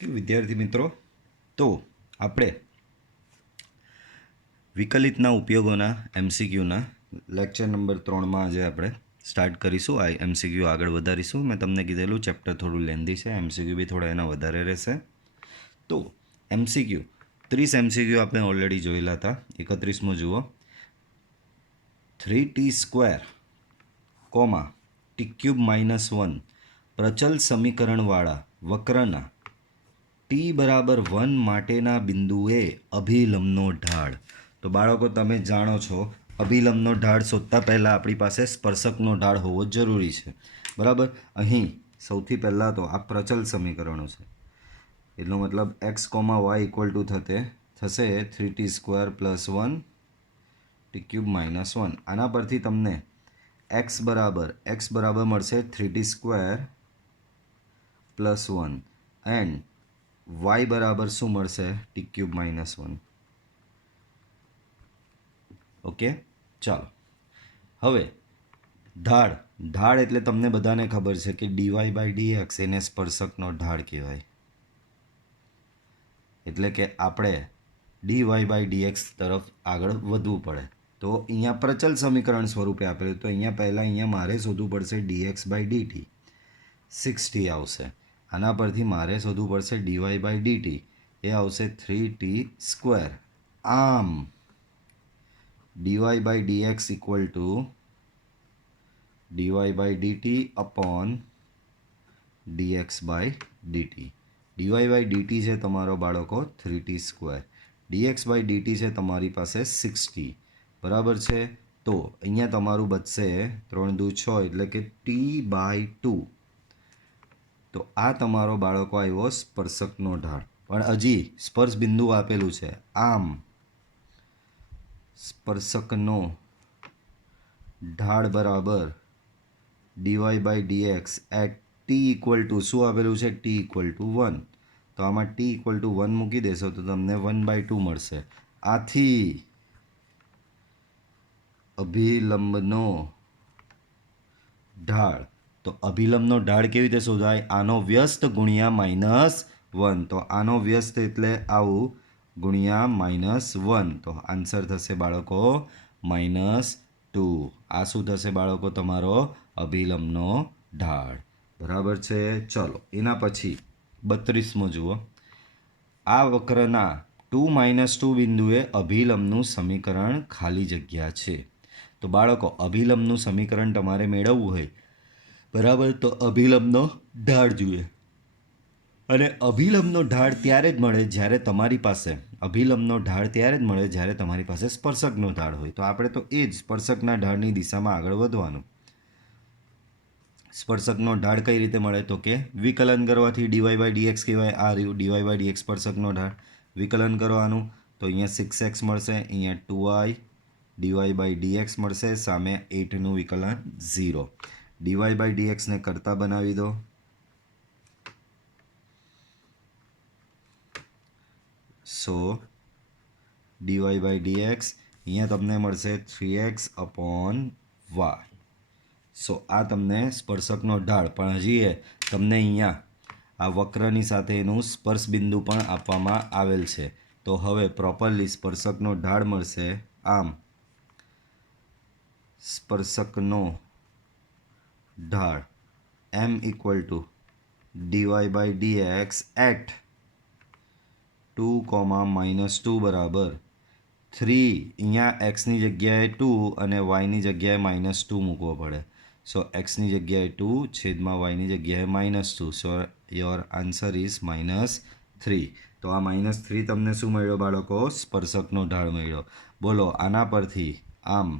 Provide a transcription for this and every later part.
કે વિદ્યાર્થી મિત્રો, તો આપણે વિકલિતના ઉપયોગોના એમસીક્યુના લેક્ચર નંબર 3માં આજે આપણે સ્ટાર્ટ કરીશું. આ એમસીક્યુ આગળ વધારીશું. મેં તમને કીધેલું ચેપ્ટર થોડું લેન્ધી છે, એમસીક્યુ બી થોડા એના વધારે રહેશે. તો એમસીક્યુ 30 એમસીક્યુ આપણે ઓલરેડી જોયેલા હતા. 31મો જુઓ. 3t² કોમા t³ - 1 પ્રચલ સમીકરણવાળા વક્રના ટી બરાબર 1 માટેના બિંદુએ અભિલંબનો ઢાળ. તો બાળકો, તમે જાણો છો અભિલંબનો ઢાળ શોધતા પહેલાં આપણી પાસે સ્પર્શકનો ઢાળ હોવો જરૂરી છે, બરાબર. અહીં સૌથી પહેલાં તો આ પ્રચલ સમીકરણો છે, એટલો મતલબ x, y થશે 3t² + 1 t³ - 1. આના પરથી તમને x બરાબર મળશે 3t² + 1 એન્ડ y બરાબર શું મળશે? t³ - 1. ઓકે, ચાલો. હવે ઢાળ એટલે તમને બધાને ખબર છે કે dy/dx એને સ્પર્શકનો ઢાળ કહેવાય. એટલે કે આપણે dy/dx તરફ આગળ વધવું પડે તો અહીંયા પ્રચલ સમીકરણ સ્વરૂપે આપેલું, તો અહીંયા મારે શોધવું પડશે dx/dt 60 આવશે. આના પરથી મારે શોધવું પડશે dy/dt, એ આવશે 3t². આમ dy/dx = dy/dt upon dx/dt. dy/dt છે તમારો બાળકો 3t², dx/dt છે તમારી પાસે 60, બરાબર છે. તો અહીંયા તમારું બચશે 3 દુ 6 એટલે કે t/2. તો આ તમારો બાળકો આવ્યો સ્પર્શકનો ઢાળ. પણ હજી સ્પર્શ બિંદુ આપેલું છે. આમ સ્પર્શકનો ઢાળ બરાબર dy/dx એટ t = શું આપેલું છે? t = 1. તો આમાં t = 1 મૂકી દેશો તો તમને 1/2 મળશે. આથી અભિલંબનો ઢાળ. તો અભિલંબનો ઢાળ કેવી રીતે શોધાય? આનો વ્યસ્ત ગુણ્યા -1. તો આનો વ્યસ્ત એટલે આવું ગુણ્યા -1. તો આન્સર થશે બાળકો -2. આ શું થશે બાળકો? તમારો અભિલંબનો ઢાળ. બરાબર છે. ચલો, એના પછી 32મો જુઓ. આ વક્રના 2 - 2 બિંદુએ અભિલંબનું સમીકરણ ખાલી જગ્યા છે. તો બાળકો, અભિલંબનું સમીકરણ તમારે મેળવવું હોય, બરાબર, તો અભિલંબનો ઢાળ જોઈએ. અને અભિલંબનો ઢાળ ત્યારે જ મળે જ્યારે તમારી પાસે સ્પર્શકનો ઢાળ હોય. તો આપણે તો એ જ સ્પર્શકના ઢાળની દિશામાં આગળ વધવાનું. સ્પર્શકનો ઢાળ કઈ રીતે મળે? તો કે વિકલન કરવાથી dy/dx કહેવાય. આ રહ્યું dy/dx સ્પર્શકનો ઢાળ. વિકલન કરવાનું તો અહીંયા 6x મળશે, અહીંયા 2i dy/dx મળશે, સામે 8નું વિકલન 0. dy/dx ને કરતા બનાવી દો. સો dy/dx અહીંયા તમને મળશે 3x/y. સો આ તમને સ્પર્શકનો ઢાળ. પણ હજી તમને અહીંયા આ વક્રની સાથે એનું સ્પર્શ બિંદુ પણ આપવામાં આવેલ છે. તો હવે પ્રોપરલી સ્પર્શકનો ઢાળ મળશે. આમ સ્પર્શકનો ઢાળ m = dy/dx એટ 2, -2 બરાબર 3. અહીંયા એક્સની જગ્યાએ 2 અને વાયની જગ્યાએ -2 મૂકવો પડે. સો એક્સની જગ્યાએ 2 છેદમાં વાયની જગ્યાએ -2. સો યોર આન્સર ઇઝ -3. તો આ -3 તમને શું મળ્યો બાળકો? સ્પર્શકનો ઢાળ મળ્યો. બોલો, આના પરથી આમ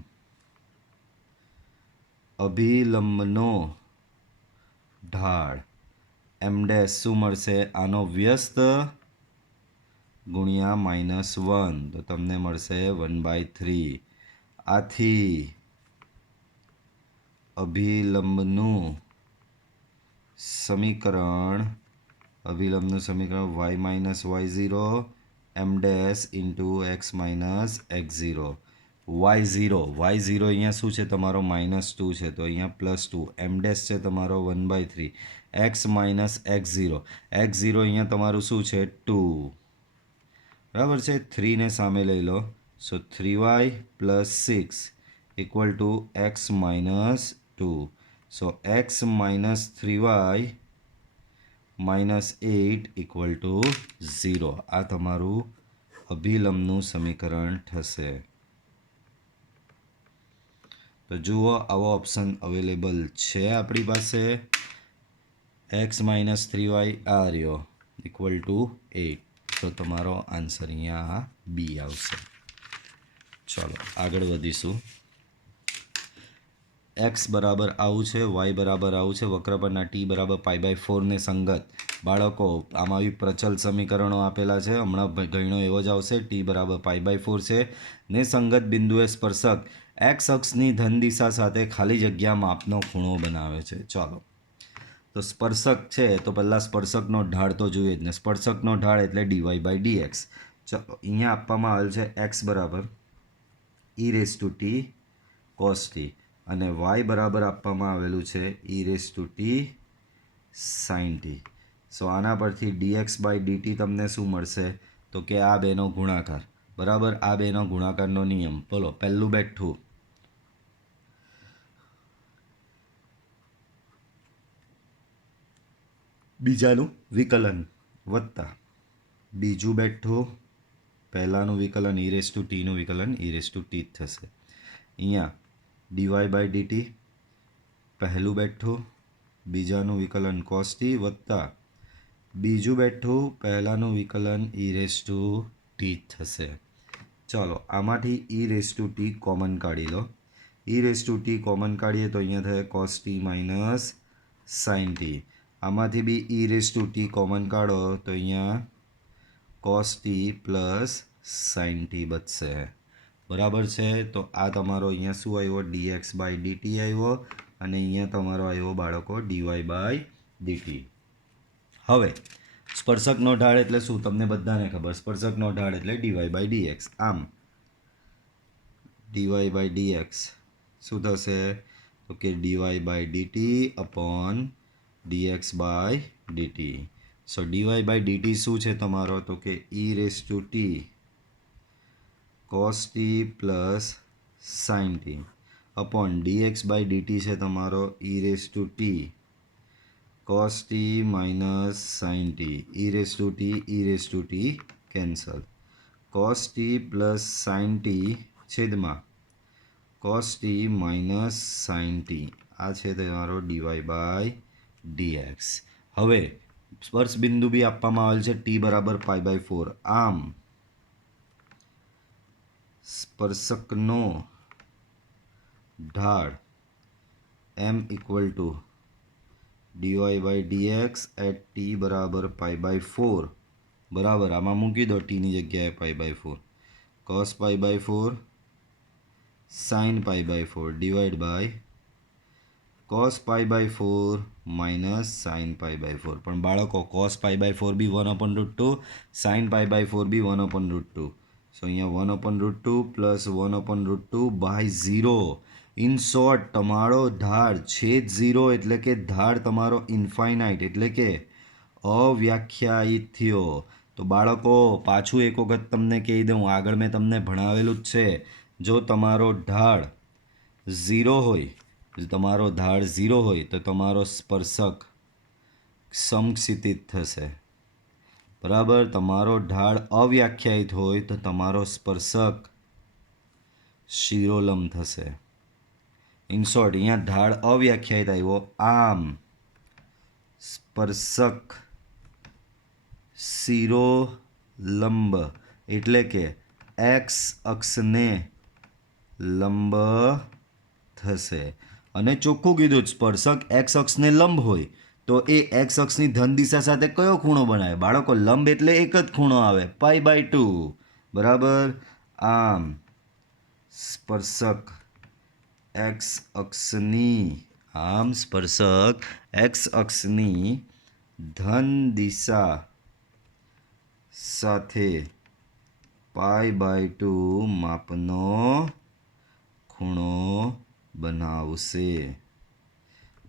અભિલંબનો ઢાળ m' શું મળશે? આનો વ્યસ્ત ગુણ્યા -1. તો તમને મળશે 1/3. આથી અભિલંબનું સમીકરણ y - y0 m' x - x0. y0 અહીંયા શું છે? તમારો -2 છે, તો અહીંયા +2. m' છે તમારો 1/3. એક્સ માઇનસ એક્સ ઝીરો અહીંયા તમારું શું છે 2 બરાબર છે 3ને સામે લઈ લો સો 3y plus 6 equal to x minus 2 so x minus 3y minus 8 equal to 0 આ તમારું અભિલંબનું સમીકરણ થશે તો જુઓ આવો ઓપ્શન અવેલેબલ છે આપણી પાસે એક્સ માઇનસ 3y આ રહ્યો ઇક્વલ ટુ 8 તો તમારો આન્સર અહીંયા બી આવશે ચલો આગળ વધીશું એક્સ બરાબર આવું છે વાય બરાબર આવું છે વક્ર પરના ટી બરાબર π/4 ને સંગત બાળકો આમાં બી પ્રચલ સમીકરણો આપેલા છે હમણાં ગણ્યો એવો જ આવશે ટી બરાબર π/4 છે ને સંગત બિંદુએ સ્પર્શક એક્સ અક્ષની ધન દિશા સાથે ખાલી જગ્યા માપનો ખૂણો બનાવે છે ચાલો તો સ્પર્શક છે તો પહેલાં સ્પર્શકનો ઢાળ તો જોઈએ જ ને સ્પર્શકનો ઢાળ એટલે dy/dx ચાલો અહીંયા આપવામાં આવેલ છે એક્સ બરાબર e⁻t cos t અને y બરાબર આપવામાં આવેલું છે e⁻t sin t સો આના પરથી dx/dt તમને શું મળશે તો કે આ બેનો ગુણાકાર બરાબર આ બેનો ગુણાકારનો નિયમ બોલો પહેલું બેઠું બીજાનું વિકલન વત્તા બીજું બેઠું પહેલાંનું વિકલન e⁻tનું વિકલન e⁻t જ થશે અહીંયા dy/dt પહેલું બેઠું બીજાનું વિકલન cos t વત્તા બીજું બેઠું પહેલાંનું વિકલન e⁻t થશે ચાલો આમાંથી e⁻t કોમન કાઢી લો e⁻t કોમન કાઢીએ તો અહીંયા થાય cos t minus sin t આમાંથી બી e⁻t કોમન કાઢો તો અહીંયા cos t plus sin t બચશે બરાબર છે તો આ તમારો અહીંયા શું આવ્યો dx/dt આવ્યો અને અહીંયા તમારો આવ્યો બાળકો dy/dt હવે સ્પર્શકનો ઢાળ એટલે શું તમને બધાને ખબર સ્પર્શકનો ઢાળ એટલે dy/dx આમ dy/dx શું થશે તો કે dy/dt અપોન dx/dt સો dy/dt શું છે તમારો તો કે e⁻t cos t plus sin t upon dx/dt છે તમારો e⁻t cos t minus sin t e⁻t cancel cos t plus sin t છેદમાં cos t minus sin t આ છે તમારો dy/dx હવે સ્પર્શ બિંદુ બી આપવામાં આવેલ છે ટી બરાબર π/4 આમ સ્પર્શકનો ઢાળ m equal to dy/dx at T બરાબર π/4 બરાબર આમાં મૂકી દો ટીની જગ્યાએ π/4 cos π/4 sin π/4 divide by cos π/4 minus sin π/4 પણ બાળકો cos π/4 બી 1/√2 sin π/4 બી 1/√2 સો અહીંયા 1/√2 પ્લસ 1/√2/0 ઇન શોર્ટ તમારો ઢાળ છેદ 0 એટલે કે ઢાળ તમારો ઇન્ફાઇનાઇટ એટલે કે અવ્યાખ્યાયિત થયો તો બાળકો પાછું એક વખત તમને કહી દઉં આગળ મેં તમને ભણાવેલું જ છે જો તમારો ઢાળ 0 હોય તમારો ઢાળ 0 હોય તો તમારો સ્પર્શક સમક્ષિતિજ થશે બરાબર તમારો ઢાળ અવ્યાખ્યાયિત હોય તો તમારો સ્પર્શક શિરોલંબ થશે ઇન શોર્ટ અહીંયા ઢાળ અવ્યાખ્યાયિત આવ્યો આમ સ્પર્શક શિરોલંબ એટલે કે એક્સ અક્ષને લંબ થશે અને ચોખ્ખું કીધું સ્પર્શક એક્સ અક્ષને લંબ હોય તો એ એક્સ અક્ષની ધન દિશા સાથે કયો ખૂણો બનાવે બાળકો લંબ એટલે એક જ ખૂણો આવે π/2 બરાબર આમ સ્પર્શક એક્સ અક્ષની ધન દિશા સાથે π/2 માપનો ખૂણો બનાવશે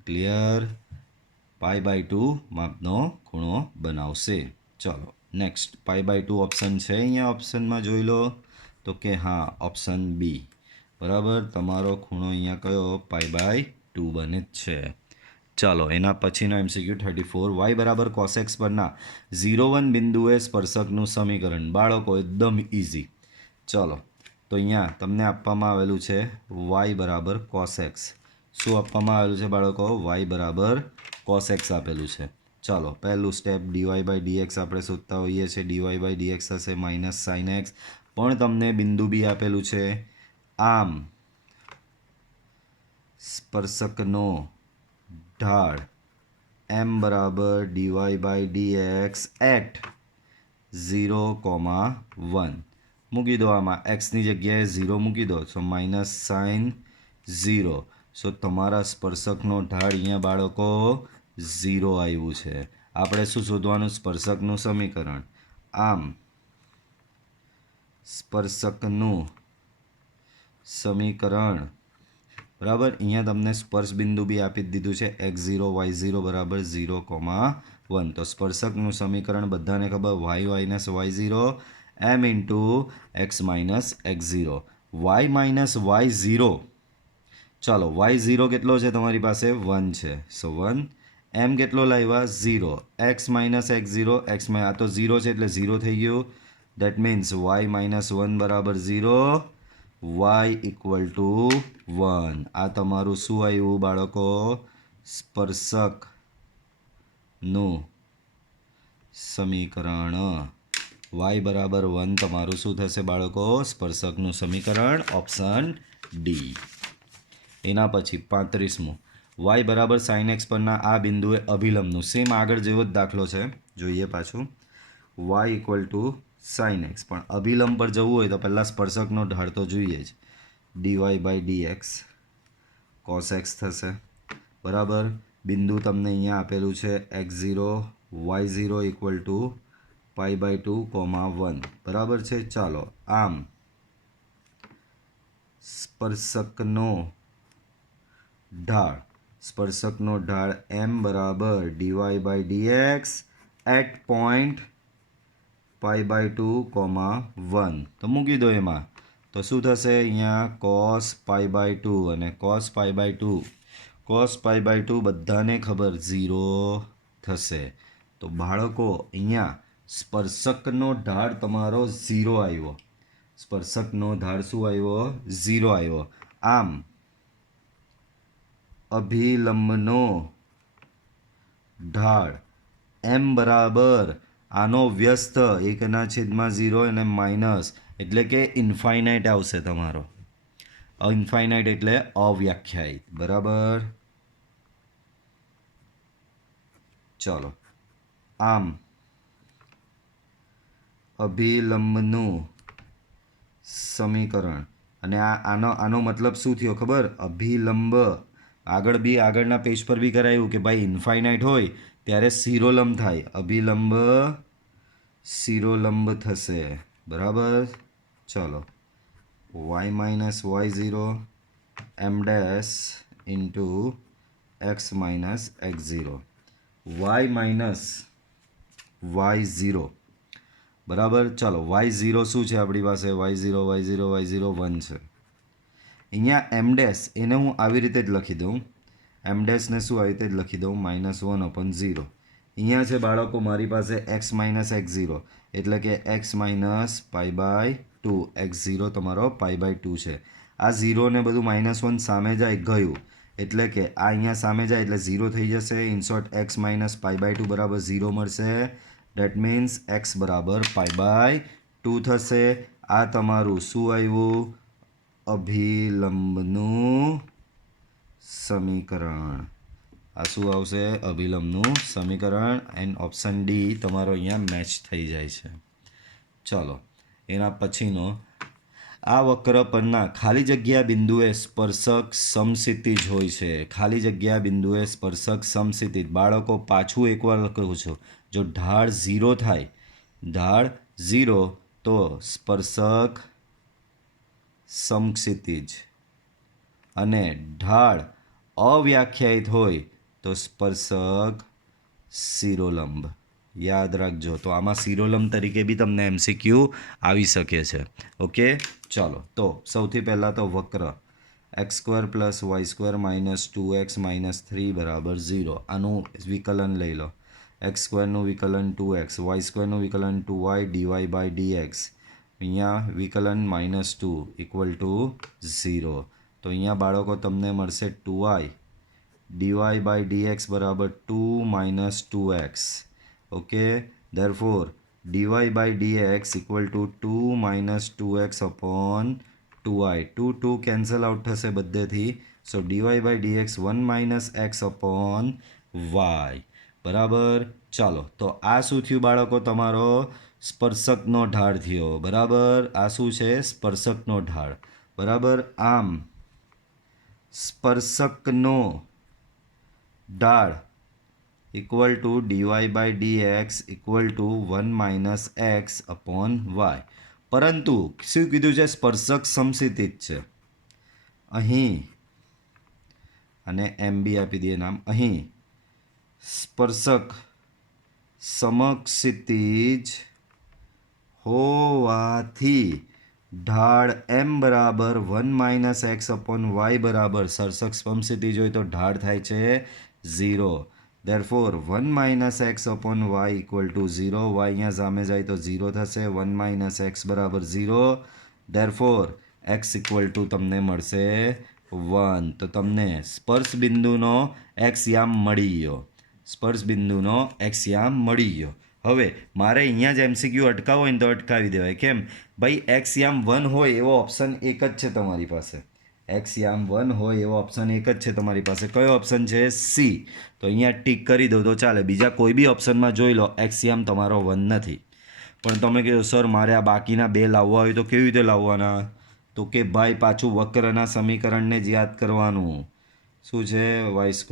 ક્લિયર π/2 માપનો ખૂણો બનાવશે. ચલો નેક્સ્ટ π/2 ઓપ્શન છે અહીંયા ઓપ્શનમાં જોઈ લો તો કે હા ઓપ્શન બી બરાબર તમારો ખૂણો અહીંયા કયો π/2 બને જ છે. ચાલો એના પછીનો MCQ 34 y બરાબર cos x પરના 0,1 બિંદુએ સ્પર્શકનું સમીકરણ. બાળકો એકદમ ઇઝી. ચલો તો અહીંયા તમને આપવામાં આવેલું છે y બરાબર cos x. શું આપવામાં આવેલું છે બાળકો? y બરાબર cos x આપેલું છે. ચાલો પહેલું સ્ટેપ dy/dx આપણે શોધતા હોઈએ છીએ. dy/dx થશે માઇનસ સાઇન એક્સ. પણ તમને બિંદુ બી આપેલું છે. આમ સ્પર્શકનો ઢાળ m બરાબર dy/dx એટ 0,1 મૂકી દો. આમાં એક્સની જગ્યાએ 0 મૂકી દો સો માઇનસ સાઇન 0. સો તમારા સ્પર્શકનો ઢાળ અહીંયા બાળકો 0 આવ્યું છે. આપણે શું શોધવાનું? સ્પર્શકનું સમીકરણ. આમ સ્પર્શકનું સમીકરણ બરાબર અહીંયા તમને સ્પર્શ બિંદુ બી આપી જ દીધું છે x0 y0 બરાબર 0,1. તો સ્પર્શકનું સમીકરણ બધાને ખબર y-y0 m into x minus x0 y-y0. ચાલો y0 કેટલો છે તમારી પાસે? 1 છે. સો 1 m કેટલો લાવ્યા? 0 x માઇનસ x0 x આ તો 0 છે એટલે 0 થઈ ગયું. દેટ મીન્સ y-1 બરાબર 0 y ઇક્વલ ટુ 1. આ તમારું શું આવ્યું બાળકો? સ્પર્શકનું સમીકરણ. y બરાબર 1 તમારું શું થશે બાળકો? સ્પર્શકનું સમીકરણ ઓપ્શન ડી. એના પછી 35મું y બરાબર સાઇન એક્સ પરના આ બિંદુએ અભિલંબનું સેમ આગળ જેવો જ દાખલો છે. જોઈએ પાછું y equal to sine x પણ અભિલંબ પર જવું હોય તો પહેલાં સ્પર્શકનો ઢાળ તો જોઈએ જ. dy/dx cos x થશે બરાબર. બિંદુ તમને અહીંયા આપેલું છે x0 y0 ઇક્વલ ટુ π/2, 1 બરાબર છે. ચાલો આમ સ્પર્શકનો ઢાળ m બરાબર dy/dx એટ પોઈન્ટ π/2, 1 તો મૂકી દો. એમાં તો શું થશે અહીંયા? cos π/2 અને cos π/2 બધાને ખબર 0 થશે. તો બાળકો અહીંયા સ્પર્શકનો ઢાળ તમારો 0 આવ્યો. સ્પર્શકનો ઢાળ શું આવ્યો? 0 આવ્યો. આમ અભિલંબનો ઢાળ m બરાબર આનો વ્યસ્ત 1/0 અને માઇનસ એટલે કે ઇન્ફાઇનાઇટ આવશે તમારો. ઇન્ફાઇનાઇટ એટલે અવ્યાખ્યાયિત બરાબર. ચાલો આમ અભિલંબનું સમીકરણ અને આનો મતલબ શું થયો ખબર? અભિલંબ આગળ બી આગળના પેજ પર બી કરાયું કે ભાઈ ઇન્ફાઇનાઇટ હોય ત્યારે શિરોલંબ થાય. અભિલંબ શિરોલંબ થશે બરાબર. ચલો y-y0 m dash into x minus x0 y-y0 બરાબર. ચાલો y0 શું છે આપણી પાસે? y0 1 છે. અહીંયા m ડેશ એને હું આવી રીતે જ લખી દઉં. m ડેશને શું આવી રીતે જ લખી દઉં? -1/0. અહીંયા છે બાળકો મારી પાસે x માઇનસ x0 એટલે કે x માઇનસ π/2. x0 તમારો π/2 છે. આ 0 ને બધું -1 સામે જાય ગયું એટલે કે આ અહીંયા સામે જાય એટલે 0 થઈ જશે. ઇન શોર્ટ x માઇનસ π/2 બરાબર 0 મળશે. ડેટ મીન્સ x બરાબર π/2 થશે. આ તમારું શું આવ્યું? અભિલંબનું સમીકરણ. આ શું આવશે? અભિલંબનું સમીકરણ. એન્ડ ઓપ્શન ડી તમારો અહીંયા મેચ થઈ જાય છે. ચલો એના પછીનો આ વક્ર પરના ખાલી જગ્યા બિંદુએ સ્પર્શક સમક્ષિતિજ હોય છે. ખાલી જગ્યા બિંદુએ સ્પર્શક સમક્ષિતિજ. બાળકો પાછું એકવાર કહું છું, જો ઢાળ 0 થાય, ઢાળ 0 તો સ્પર્શક સમક્ષિતિજ અને ઢાળ અવ્યાખ્યાયિત હોય તો સ્પર્શક શિરોલંબ યાદ રાખજો. તો આમાં શિરોલંબ તરીકે બી તમને MCQ આવી શકે છે. ઓકે, ચાલો. તો સૌથી પહેલાં તો વક્ર x² + y² - 2x - 3 = 0. આનું વિકલન લઈ લો. x² નું વિકલન 2x, y² નું વિકલન 2y dy/dx. અહીંયા વિકલન -2 = 0. તો અહીંયા બાળકો તમને મળશે 2y dy/dx બરાબર 2 - 2x. Okay, therefore dy/dx = 2 - 2x upon 2y. 2 cancel out થશે બધેથી. સો dy/dx 1 - x upon y. બરાબર. ચાલો, તો આ શું થયું બાળકો? તમારો સ્પર્શકનો ઢાળ થયો. બરાબર. આ શું છે? સ્પર્શકનો ઢાળ. બરાબર. આમ સ્પર્શકનો ઢાળ = dy/dx = 1 - x upon y. પરંતુ શું કીધું છે? સ્પર્શક સમક્ષિતિજ છે. અહીં અને એમ બી આપી દઈએ નામ. અહીં સ્પર્શક સમક્ષિતિજ હોવાથી ઢાળ m બરાબર 1 - x upon y બરાબર સ્પર્શક સમક્ષિતિજ હોય તો ઢાળ થાય છે 0. therefore 1 - x upon y = 0. y અહીંયા સામે જાય તો 0 થશે. 1 - x બરાબર 0. therefore x = તમને મળશે 1. તો તમને સ્પર્શ બિંદુનો x યામ મળી ગયો. સ્પર્શ બિંદુનો x યામ મળી ગયો. હવે મારે અહીંયા જ MCQ અટકાવો હોય ને તો અટકાવી દેવાય. કેમ ભાઈ? x યામ 1 હોય એવો ઓપ્શન એક જ છે તમારી પાસે. x યામ 1 હોય એવો ઓપ્શન એક જ છે તમારી પાસે. કયો ઓપ્શન છે? C. તો અહીંયા ટીક કરી દો તો ચાલે. બીજા કોઈ બી ઓપ્શનમાં જોઈ લો, x યામ તમારો 1 નથી. પણ તમે કહો સર મારે આ બાકીના બે લાવવા હોય તો કેવી રીતે લાવવાના? તો કે ભાઈ પાછું વક્રના સમીકરણને જ યાદ કરવાનું. શું છે? y² -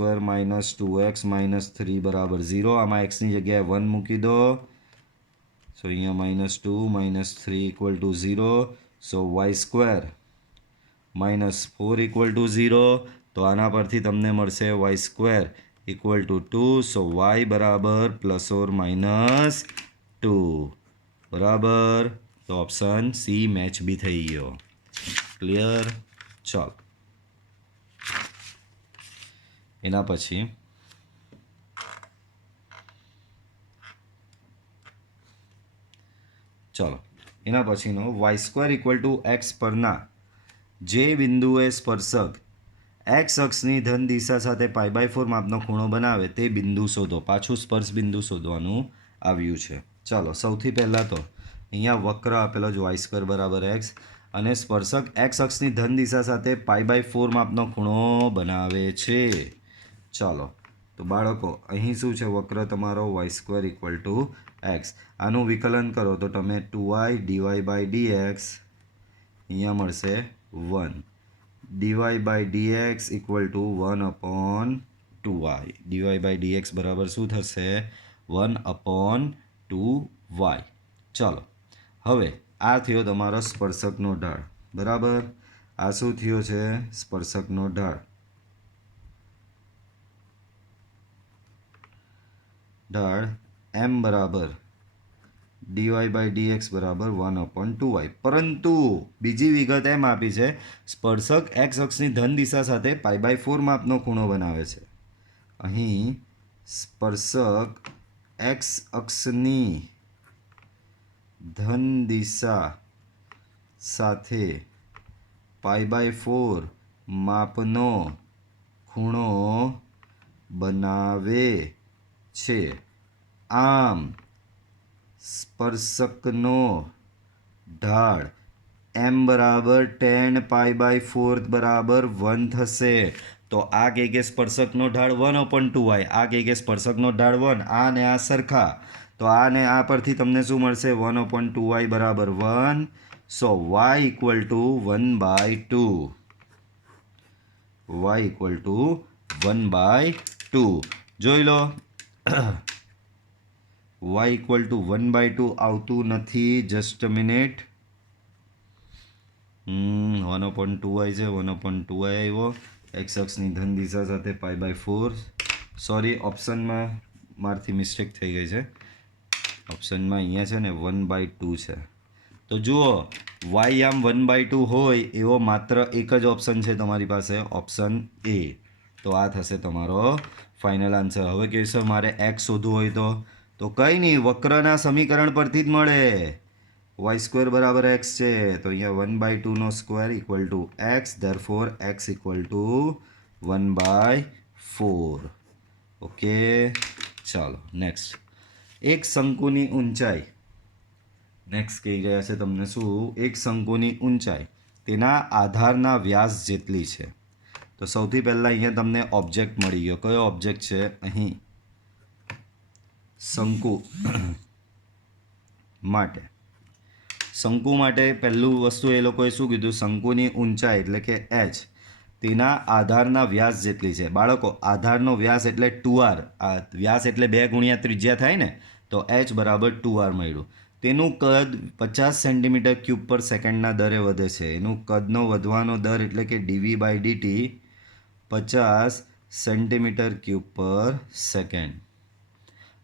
2x - 3 = 0. આમાં xની જગ્યાએ 1 મૂકી દો. સો અહીંયા -2 - 3 = 0. સો y² - 4 = 0. તો આના પરથી તમને મળશે y² = 2. સો y બરાબર ±2. બરાબર. તો ઓપ્શન C મેચ બી થઈ ગયો. ક્લિયર? ચાલો, એના પછી એના પછીનો y² = x પરના જે બિંદુએ સ્પર્શક x અક્ષની ધન દિશા સાથે π/4 માપનો ખૂણો બનાવે તે બિંદુ શોધો. પાછું સ્પર્શ બિંદુ શોધવાનું આવ્યું છે. ચાલો, સૌથી પહેલાં તો અહીંયા વક્ર આપેલો જ y² = x અને સ્પર્શક x અક્ષની ધન દિશા સાથે π/4 માપનો ખૂણો બનાવે છે. ચાલો, તો બાળકો અહીં શું છે? વક્ર તમારો y² = x. આનું વિકલન કરો તો તમે 2y dy/dx અહીંયા મળશે 1. dy/dx = 1/2y. dy/dx બરાબર શું થશે? 1/2y. ચાલો, હવે આ થયો તમારો સ્પર્શકનો ઢાળ. બરાબર. આ શું થયો છે? સ્પર્શકનો ઢાળ. m બરાબર dy/dx બરાબર 1/2y. પરંતુ બીજી વિગત એમ આપી છે સ્પર્શક x અક્ષની ધન દિશા સાથે π/4 માપનો ખૂણો બનાવે છે. અહીં સ્પર્શક x અક્ષની ધન દિશા સાથે π/4 માપનો ખૂણો બનાવે છે. આમ સ્પર્શકનો ઢાળ m બરાબર tan π/4 બરાબર 1 થશે. તો આ કે સ્પર્શકનો ઢાળ 1/2y, આ કે સ્પર્શકનો ઢાળ 1. આ ને આ સરખા. તો આ ને આ પરથી તમને શું મળશે? 1/2y બરાબર 1. સો y = 1/2. y = 1/2. જોઈ લો. y = 1/2 આવતું નથી. Just a minute. 1/2y છે. 1/2y આવ્યો. x અક્ષની ધન દિશા સાથે π/4. સોરી, ઓપ્શનમાં મારથી મિસ્ટેક થઈ ગઈ છે. ઓપ્શનમાં અહીંયા છે ને 1/2 છે. તો જુઓ, વાય આમ 1/2 હોય એવો માત્ર એક જ ઓપ્શન છે તમારી પાસે, ઓપ્શન એ. તો આ થશે તમારો ફાઇનલ આન્સર. હવે કહેશો મારે એક્સ શોધવું હોય તો કંઈ નહીં, વક્રના સમીકરણ પરથી જ મળે. વાય સ્ક્વેર બરાબર એક્સ છે, તો અહીંયા 1/2 નો square equal to x, therefore x equal to 1/4. Okay, ચાલો નેક્સ્ટ. એક શંકુની ઊંચાઈ, નેક્સ્ટ કહી રહ્યા છે તમને શું, એક શંકુની ઊંચાઈ તેના આધારના વ્યાસ જેટલી છે. તો સૌથી પહેલાં અહીંયા તમને ઓબ્જેક્ટ મળી ગયો. કયો ઓબ્જેક્ટ છે? અહીં શંકુ માટે. શંકુ માટે પહેલું વસ્તુ એ લોકોએ શું કીધું? શંકુની ઊંચાઈ એટલે કે એચ તેના આધારના વ્યાસ જેટલી છે. બાળકો, આધારનો વ્યાસ એટલે 2r. આ વ્યાસ એટલે 2 ગુણ્યા ત્રિજ્યા થાય ને, તો એચ બરાબર 2r મળ્યું. તેનું કદ 50 સેન્ટીમીટર ક્યુબ પર સેકન્ડના દરે વધે છે. એનું કદનો વધવાનો દર એટલે કે dv/dt 50 સેન્ટીમીટર ક્યુબ પર સેકન્ડ.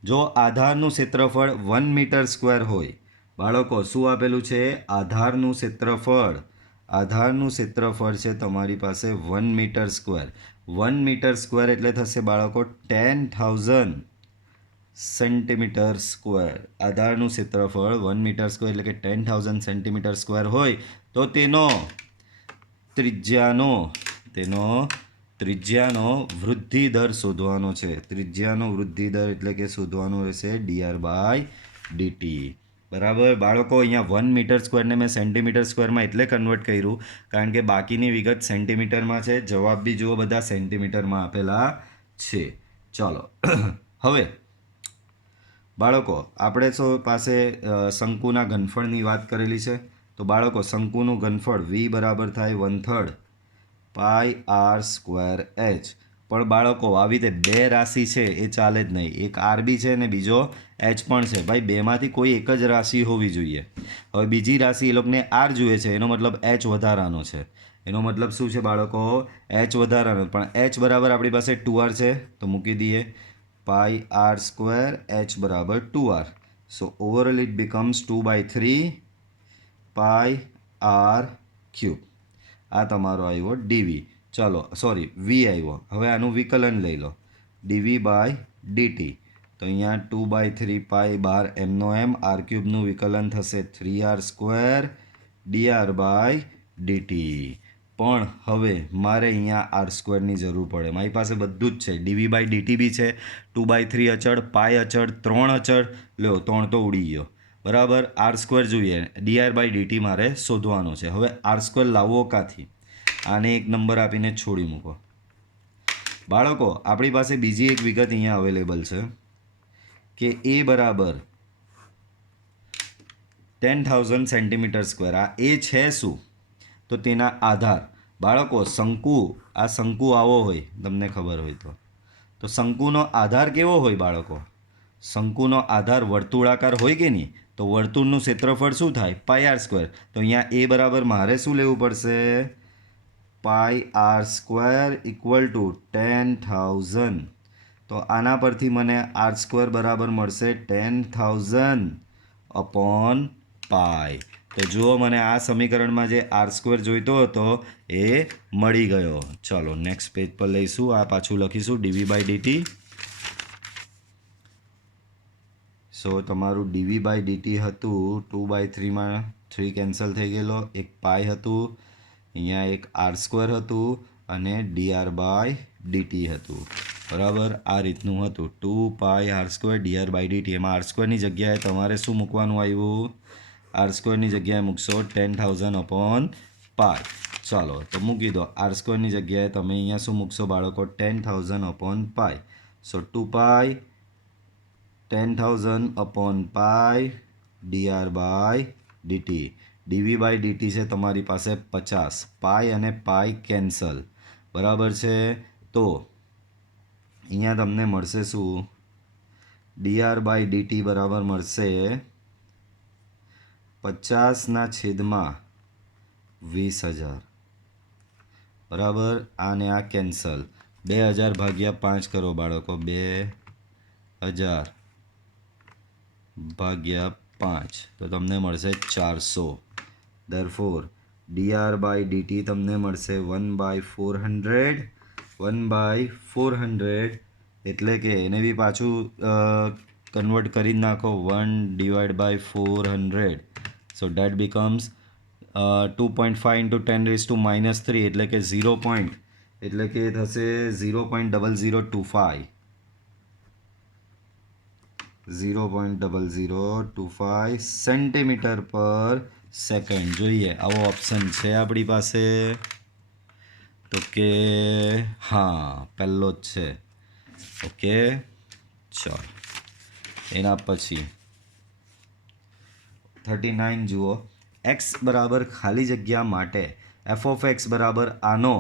જો આધારનું ક્ષેત્રફળ 1 મીટર સ્ક્વેર હોય, બાળકો શું આપેલું છે? આધારનું ક્ષેત્રફળ. આધારનું ક્ષેત્રફળ છે તમારી પાસે 1 મીટર સ્ક્વેર. 1 મીટર સ્ક્વેર એટલે થશે બાળકો 10,000 સેન્ટીમીટર સ્ક્વેર. આધારનું ક્ષેત્રફળ 1 મીટર સ્ક્વેર એટલે કે 10,000 સેન્ટીમીટર સ્ક્વેર હોય તો તેનો ત્રિજ્યાનો વૃદ્ધિ દર શોધવાનો છે. ત્રિજ્યાનો વૃદ્ધિ દર એટલે કે શોધવાનો રહેશે dr/dt. બરાબર બાળકો, અહીંયા 1 મીટર સ્ક્વેરને મેં સેન્ટીમીટર સ્ક્વેરમાં એટલે કન્વર્ટ કર્યું કારણ કે બાકીની વિગત સેન્ટીમીટરમાં છે. જવાબ બી જુઓ, બધા સેન્ટીમીટરમાં આપેલા છે. ચાલો હવે બાળકો, આપણે પાસે શંકુના ઘનફળની વાત કરેલી છે. તો બાળકો, શંકુનું ઘનફળ v બરાબર થાય 1/3 પાઈ આર સ્ક્વેર એચ. પણ બાળકો, આવી રીતે બે રાશિ છે એ ચાલે જ નહીં. એક આર બી છે ને બીજો એચ પણ છે. ભાઈ, બેમાંથી કોઈ એક જ રાશિ હોવી જોઈએ. હવે બીજી રાશિ એ લોકોને આર જોઈએ છે, એનો મતલબ એચ વધારાનો છે. એનો મતલબ શું છે બાળકો? એચ વધારાનો. પણ એચ બરાબર આપણી પાસે 2r છે, તો મૂકી દઈએ પાઈ આર સ્ક્વેર એચ બરાબર 2r. So overall it becomes 2/3 pi R cube. આ તમારો આવ્યો ડીવી. ચલો સોરી, વી આવ્યો. હવે આનું વિકલન લઈ લો, dv/dt. તો અહીંયા 2/3 પાઈ બાર એમનો એમ, આર ક્યુબનું વિકલન થશે 3r સ્ક્વેર dr/dt. પણ હવે મારે અહીંયા આર સ્ક્વેરની જરૂર પડે. મારી પાસે બધું જ છે, dv/dt બી છે, 2/3 અચળ, પાઈ અચળ, 3 અચળ. લ્યો, 3 તો ઉડી ગયો. બરાબર, આર સ્ક્વેર જોઈએ, dr/dt મારે શોધવાનો છે. હવે આર સ્ક્વેર લાવવો ક્યાંથી? આને એક નંબર આપીને છોડી મૂકો. બાળકો, આપણી પાસે બીજી એક વિગત અહીંયા અવેલેબલ છે કે એ બરાબર 10,000 સેન્ટીમીટર સ્ક્વેર. આ એ છે શું? તો તેના આધાર. બાળકો, શંકુ, આ શંકુ આવો હોય, તમને ખબર હોય તો શંકુનો આધાર કેવો હોય બાળકો? શંકુનો આધાર વર્તુળાકાર હોય કે નહીં? તો વર્તુળનું ક્ષેત્રફળ શું થાય? પાઈ આર સ્ક્વેર. તો અહીંયા એ બરાબર મારે શું લેવું પડશે? પાઈ આર સ્ક્વેર ઇક્વલ ટુ 10,000. તો આના પરથી મને આર સ્ક્વેર બરાબર મળશે 10,000 અપોન પાઈ. તો જુઓ, મને આ સમીકરણમાં જે આર સ્ક્વેર જોઈતો હતો એ મળી ગયો. ચાલો નેક્સ્ટ પેજ પર લઈશું. આ પાછું લખીશું dv/dt. સો તમારું dv/dt હતું 2/3માં 3 કેન્સલ થઈ ગયેલો, એક પાઈ હતું, અહીંયા એક આર સ્ક્વેર હતું અને dr/dt હતું. બરાબર, આ રીતનું હતું 2 પાઈ આર સ્ક્વેર dr/dt. એમાં આર સ્ક્વેરની જગ્યાએ તમારે શું મૂકવાનું આવ્યું? આર સ્ક્વેરની જગ્યાએ મૂકશો 10,000 અપોન પાઈ. ચાલો તો મૂકી દો. આર સ્ક્વેરની જગ્યાએ તમે અહીંયા શું મૂકશો બાળકો? 10,000 અપોન પાઈ. સો 2 પાઈ 10,000 અપોન પાઈ dr/dt. dv/dt છે તમારી પાસે 50. પાઈ અને પાઈ કેન્સલ. બરાબર છે, તો અહીંયા તમને મળશે શું? dr/dt બરાબર મળશે 50/20,000. બરાબર, આને આ કેન્સલ. 2000 ભાગ્યા 5 કરો બાળકો, 2000 ભાગ્યા 5 તો તમને મળશે 400. ધરફોર dr/dt તમને મળશે 1/400. 1/400 એટલે કે એને બી પાછું કન્વર્ટ કરી નાખો 1/400. સો ડેટ બીકમ્સ 2.5 into 10⁻³ એટલે કે 0. એટલે કે થશે 0.0025. 0.0025 સેન્ટીમીટર પર સેકન્ડ. જોઈએ આવો ઓપ્શન છે આપણી પાસે તો કે હા પહેલો જ છે. ઓકે ચલો એના પછી 39 જુઓ. x બરાબર ખાલી જગ્યા માટે f(x) બરાબર આનો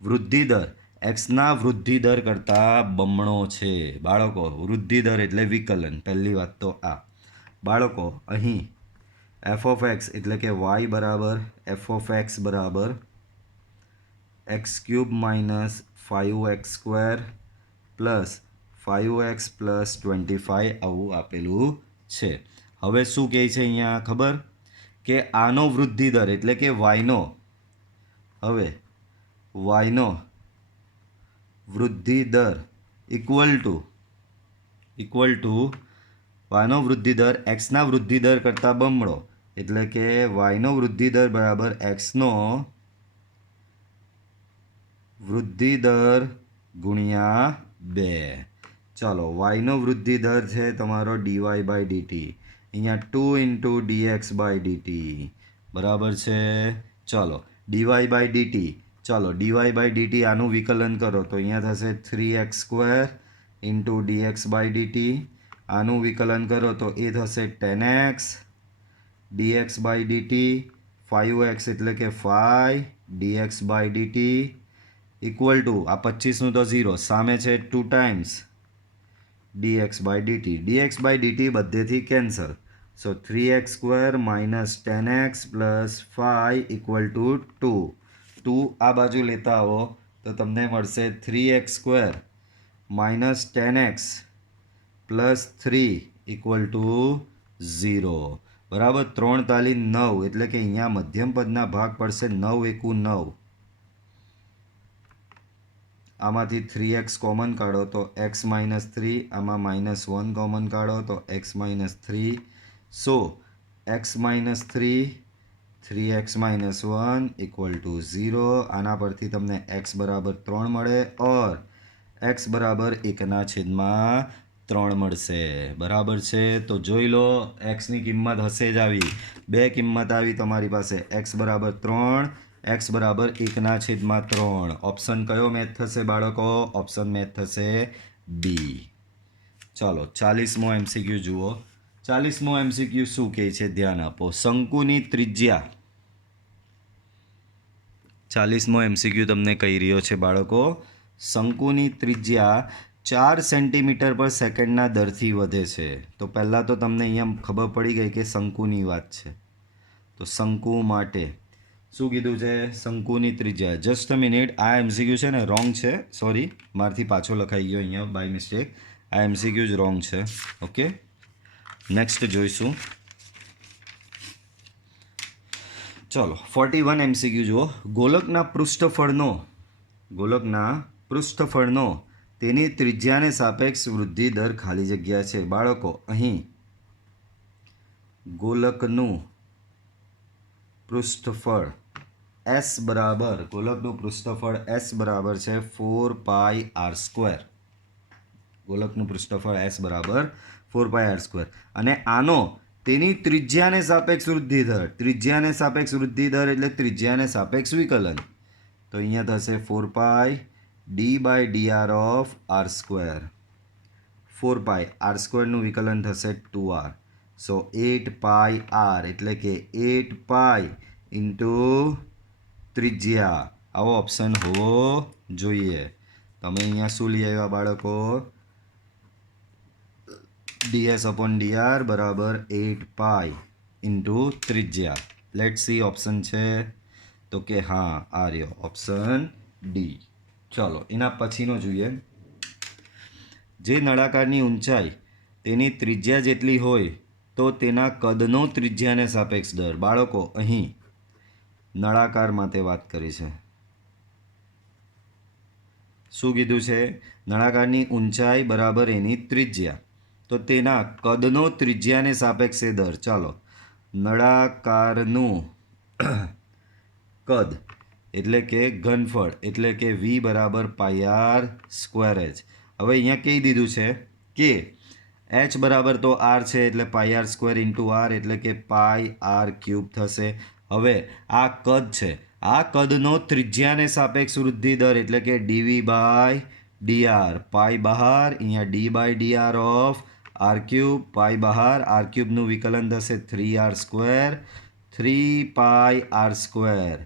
વૃદ્ધિદર એક્સના વૃદ્ધિદર કરતાં બમણો છે. બાળકો વૃદ્ધિદર એટલે વિકલન. પહેલી વાત તો આ બાળકો અહીં f(x) એટલે કે y બરાબર f(x) બરાબર x³ minus 5x² plus 5x plus 25 આવું આપેલું છે. હવે શું કહે છે અહીંયા ખબર કે આનો વૃદ્ધિદર એટલે કે વાયનો, હવે વાયનો વૃદ્ધિદર ઇક્વલ ટુ વાયનો વૃદ્ધિદર એક્સના વૃદ્ધિદર કરતાં બમણો એટલે કે વાયનો વૃદ્ધિદર બરાબર એક્સનો વૃદ્ધિદર ગુણ્યા 2. ચાલો વાયનો વૃદ્ધિદર છે તમારો dy/dt, અહીંયા 2 × dx/dt બરાબર છે. ચાલો dy/dt, ચાલો dy/dt આનું વિકલન કરો તો અહીંયા થશે 3x² × dx/dt. આનું વિકલન કરો તો એ થશે 10x dx/dt. 5x એટલે કે 5 dx/dt ઇક્વલ ટુ આ 25નું તો 0 સામે છે 2 ટાઈમ્સ dx/dt. dx/dt બધેથી cancel. So 3x² minus 10x plus 5 equal to 2 આ બાજુ લેતા આવો તો તમને મળશે 3x² minus 10x plus 3 equal to 0. બરાબર 3 તાલી 9 એટલે કે અહીંયા મધ્યમ પદના ભાગ પડશે 9 એકુ 9. આમાંથી 3x કોમન કાઢો તો x -3, આમાં -1 કોમન કાઢો તો x -3. So x -3 3x -1 equal to 0. આના પરથી તમને x બરાબર 3 મળે ઓર x બરાબર 1/3 મળશે. બરાબર છે તો જોઈ લો એક્સની કિંમત હશે જ આવી, બે કિંમત આવી તમારી પાસે x બરાબર 3, x બરાબર 1/3. ઓપ્શન કયો મેચ થશે બાળકો? ઓપ્શન મેચ થશે બી. ચાલો 40મો MCQ જુઓ. 40મો MCQ શું કહે છે ધ્યાન આપો. શંકુની ત્રિજ્યા 40મો MCQ તમને કહી રહ્યો છે બાળકો શંકુની ત્રિજ્યા 4 સેન્ટીમીટર પર સેકન્ડના દરથી વધે છે. તો પહેલાં તો તમને અહીંયા ખબર પડી ગઈ કે શંકુની વાત છે. તો શંકુ માટે શું કીધું છે? શંકુની ત્રિજ્યા. જસ્ટ અ મિનિટ, આ MCQ છે ને રોંગ છે, સોરી મારથી પાછો લખાઈ ગયો અહીંયા બાય મિસ્ટેક. આ MCQ જ રોંગ છે. ઓકે નેક્સ્ટ જોઈશું. ચલો 41 MCQ જુઓ. ગોલકના પૃષ્ઠફળનો તેની ત્રિજ્યાને સાપેક્ષ વૃદ્ધિ દર ખાલી જગ્યા છે. બાળકો અહીં ગોલકનું પૃષ્ઠફળ S બરાબર છે 4πr². ગોલકનું પૃષ્ઠફળ S બરાબર 4πr². અને આનો તેની ત્રિજ્યાને સાપેક્ષ વૃદ્ધિ દર, ત્રિજ્યાને સાપેક્ષ વૃદ્ધિ દર એટલે ત્રિજ્યાને સાપેક્ષ વિકલન. તો અહીંયા થશે 4π d/dr ઓફ r². 4π r²નું વિકલન થશે 2r. સો 8πr એટલે કે 8π ઇન્ટુ ત્રિજ્યા. આવો ઓપ્શન હોવો જોઈએ. તમે અહીંયા શું લઈ આવ્યા બાળકો? ds/dr બરાબર 8π ઇન્ટુ ત્રિજ્યા. લેટ સી ઓપ્શન છે તો કે હા આ રહ્યો ઓપ્શન ડી. ચલો એના પછીનો જોઈએ. જે નળાકારની ઊંચાઈ તેની ત્રિજ્યા જેટલી હોય તો તેના કદનો ત્રિજ્યાને સાપેક્ષ દર. બાળકો અહીં નળાકાર માટે વાત કરી છે. શું કીધું છે? નળાકારની ઊંચાઈ બરાબર એની ત્રિજ્યા, તો તેના કદનો ત્રિજ્યાને સાપેક્ષે દર. ચાલો, નળાકારનું કદ એટલે કે ઘનફળ એટલે કે v બરાબર પાઈ આર સ્ક્વેર એચ. હવે અહીંયા કહી દીધું છે કે h બરાબર તો r છે એટલે પાઈ આર સ્ક્વેર ઇન્ટુ આર એટલે કે પાઈ આર ક્યુબ થશે. હવે આ કદ છે, આ કદનો ત્રિજ્યાને સાપેક્ષ વૃદ્ધિ દર એટલે કે ડીવી બાય ડીઆર. પાઈ બહાર, અહીંયા d by d r of r cube, pi બહાર, આર ક્યુબનું વિકલન થશે 3r square, 3 pi r square.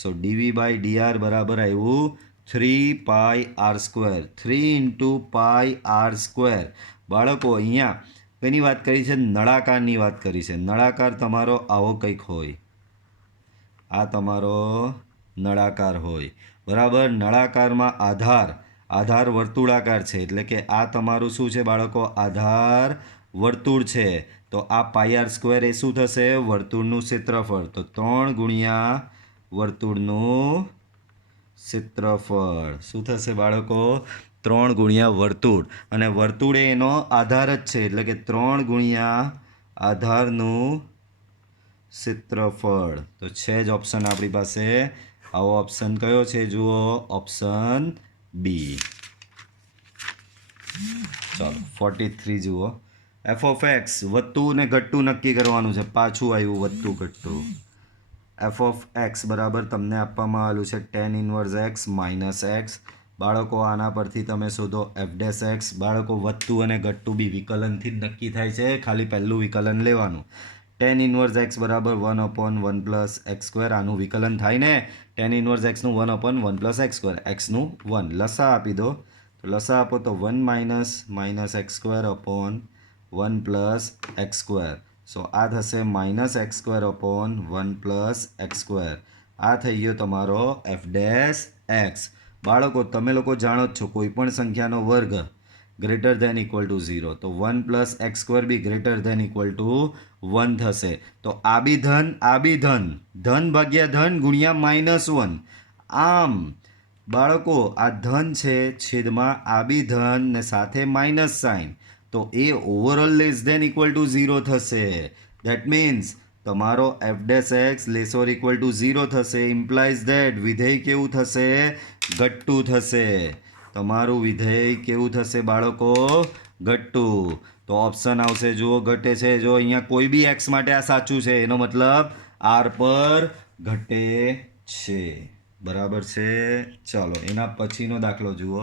So d v by d r બરાબર આવ્યું 3 pi r square, 3 into pi r square. બાળકો અહીંયા એની વાત કરી છે, નળાકારની વાત કરી છે. નળાકાર તમારો આવો કંઈક હોય, આ તમારો નળાકાર હોય બરાબર. નળાકારમાં આધાર વર્તુળાકાર છે એટલે કે આ તમારું શું છે બાળકો? આધાર વર્તુળ છે. તો આ પાઈ આર સ્ક્વેર એ શું થશે? વર્તુળનું ક્ષેત્રફળ. તો 3 ગુણ્યા વર્તુળનું ક્ષેત્રફળ શું થશે બાળકો? 3 ગુણ્યા વર્તુળ, અને વર્તુળ એ એનો આધાર જ છે એટલે કે 3 ગુણ્યા આધારનું ક્ષેત્રફળ. તો છે જ ઓપ્શન આપણી પાસે. આવો ઓપ્શન કયો છે? જુઓ, ઓપ્શન બી. ચાલો 43 જુઓ. એફ ઓફ એક્સ વધતું ને ઘટતું નક્કી કરવાનું છે. પાછું આવ્યું વધતું ઘટતું. એફ ઓફ એક્સ બરાબર તમને આપવામાં આવેલું છે tan inverse x minus x. બાળકો આના પરથી તમે શોધો એફ ડેશ એક્સ. બાળકો વધતું અને ઘટતું બી વિકલનથી જ નક્કી થાય છે, ખાલી પહેલું વિકલન લેવાનું. ટેન ઇનવર્સ એક્સ બરાબર 1/1 પ્લસ એક્સ સ્ક્વેર. આનું વિકલન થાય ને, ટેન ઇનવર્સ એક્સનું 1/1 પ્લસ એક્સ સ્ક્વેર, એક્સનું 1. લસા આપી દો, તો લસા આપો તો 1 minus x square upon 1 plus x square. So આ થશે minus x square upon 1 plus x square. આ થઈ ગયો તમારો એફ ડેશ એક્સ. બાળકો તમે લોકો જાણો જ છો, કોઈ પણ સંખ્યાનો વર્ગ ગ્રેટર ધેન ઇક્વલ ટુ 0, તો 1 plus x square B greater than equal to 1 થશે. તો આ બી ધન, આ બી ધન, ધન ભાગ્યા ધન ગુણ્યા -1. આમ બાળકો આ ધન છે છેદમાં આ બી ધન ને સાથે માઇનસ સાઇન, તો એ overall less than equal to 0 થશે. દેટ મીન્સ તમારો f dash x less or equal to 0 થશે. ઇમ્પ્લાઇઝ ધેટ વિધેય કેવું થશે? ઘટતું થશે. તમારું વિધેય કેવું થશે બાળકો? ઘટતું. તો ઓપ્શન આવશે, જુઓ ઘટે છે. જો અહીંયા કોઈ બી એક્સ માટે આ સાચું છે, એનો મતલબ આર પર ઘટે છે. બરાબર છે. ચાલો એના પછીનો દાખલો જુઓ.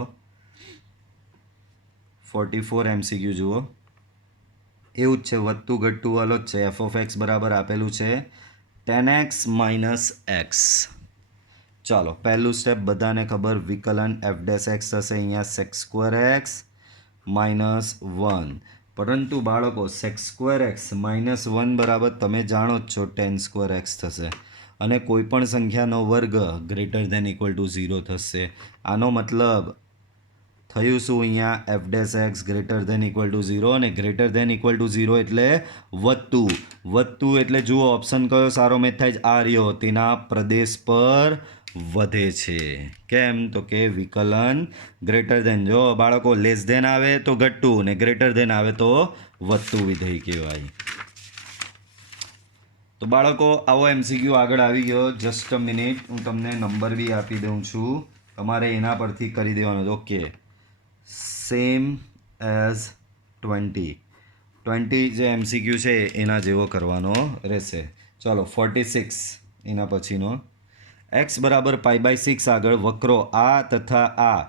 44 MCQ જુઓ. એવું જ છે, વધતું ઘટતું વાળો જ છે. એફ ઓફ એક્સ બરાબર આપેલું છે 10x માઇનસ એક્સ. ચાલો પહેલું સ્ટેપ બધાને ખબર, વિકલન એફ ડેશ એક્સ થશે અહીંયા સેક્સ સ્ક્વેર એક્સ માઇનસ 1. પરંતુ બાળકો સેક્સ સ્ક્વેર એક્સ માઇનસ 1 બરાબર તમે જાણો જ છો 10 સ્ક્વેર એક્સ થશે, અને કોઈ પણ સંખ્યાનો વર્ગ ગ્રેટર ધેન ઇક્વલ ટુ 0 થશે. આનો મતલબ થયું શું? અહીંયા F dash X greater than equal to 0, અને ગ્રેટર ધેન ઇક્વલ ટુ 0 એટલે વધતું. વધતું એટલે જુઓ ઓપ્શન કયો સારો મેચ થાય? આ રહ્યો, તેના પ્રદેશ પર વધે છે. કેમ? તો કે વિકલન ગ્રેટર ધેન. જો બાળકો લેસ ધેન આવે તો ઘટતું, ને ગ્રેટર ધેન આવે તો વધતું વિધેય કહેવાય. તો બાળકો આવો MCQ આગળ આવી ગયો. જસ્ટ અ મિનિટ, હું તમને નંબર બી આપી દઉં છું, તમારે એના પરથી કરી દેવાનો. ઓકે, સેમ એઝ 20 જે MCQ છે એના જેવો કરવાનો રહેશે. ચાલો 46 એના પછીનો. x બરાબર પાઈ બાય 6 આગળ વક્રો આ તથા આ